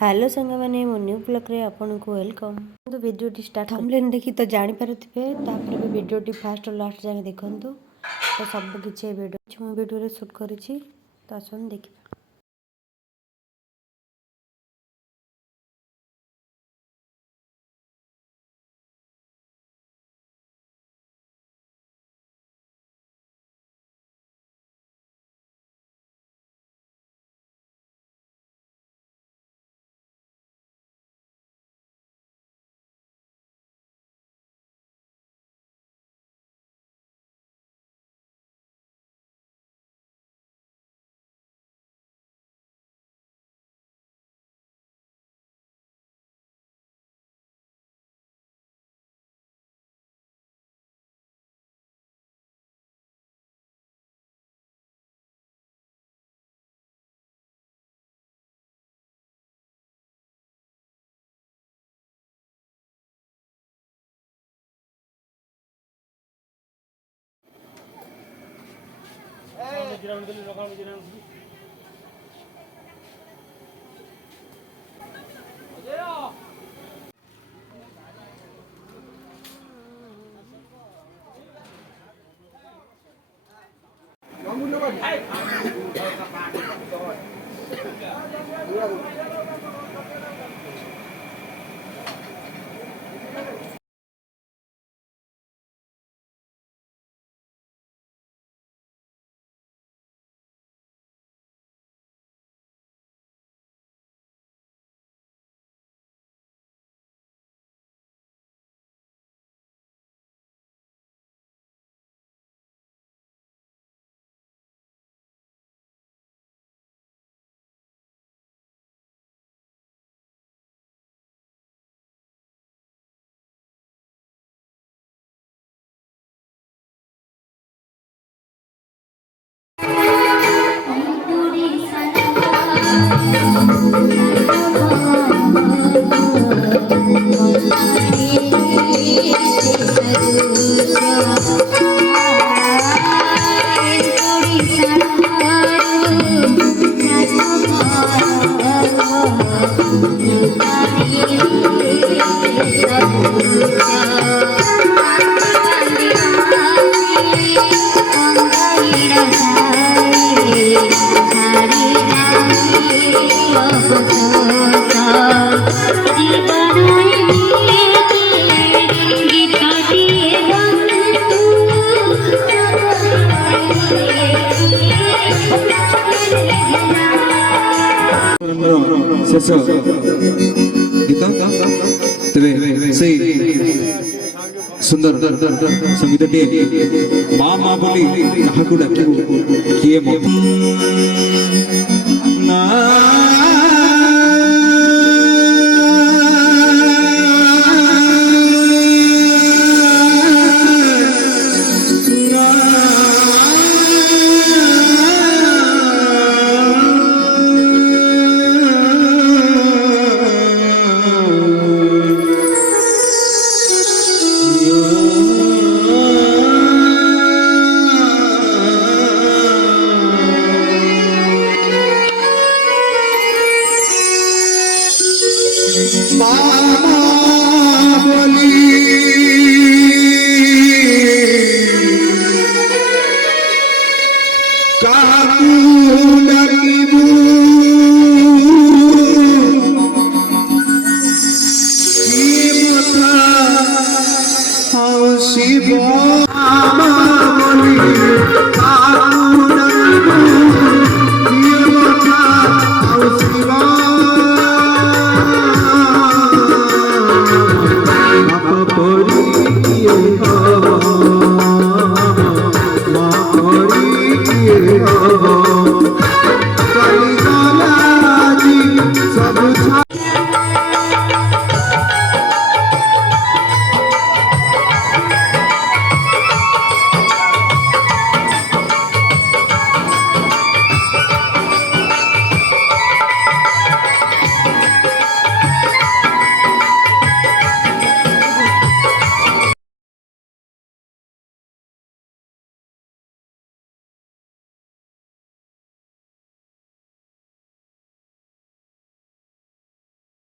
Hello सांग मैंने मो न्यू ब्लॉग रे आपन को वेलकम। तो वीडियो टी स्टार्ट थंबनेल देखि तो जानि पारुथिबे, तापर भी वीडियो टी फास्ट और लास्ट जाके देखंतु। तो सब किछि वीडियो मु वीडियो रे शूट करिछि, तो आसन देखि। शेष गीत तेरे से सुंदर संगीत माँ माँ बोली क्या डाक किए ना Bye.